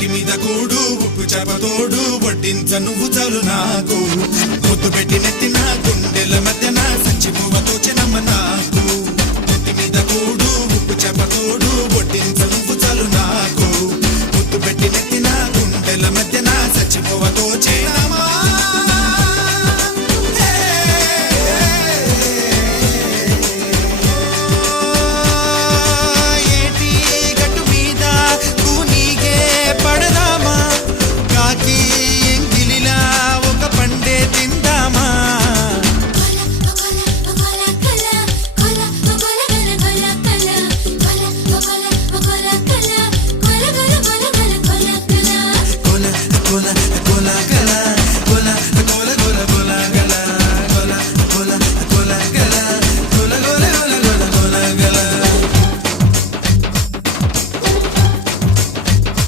నెత్తి మీద కూడు ఉప్పు చేపతోడు వడ్డించ నువ్వు చాలు నాకు ముద్దు పెట్టి నెత్తిన గుండెల మధ్యన సంచి పువ్వతో చెనమ్మ నాకు నెత్తి మీద కూడు ఉప్పు చేపతోడు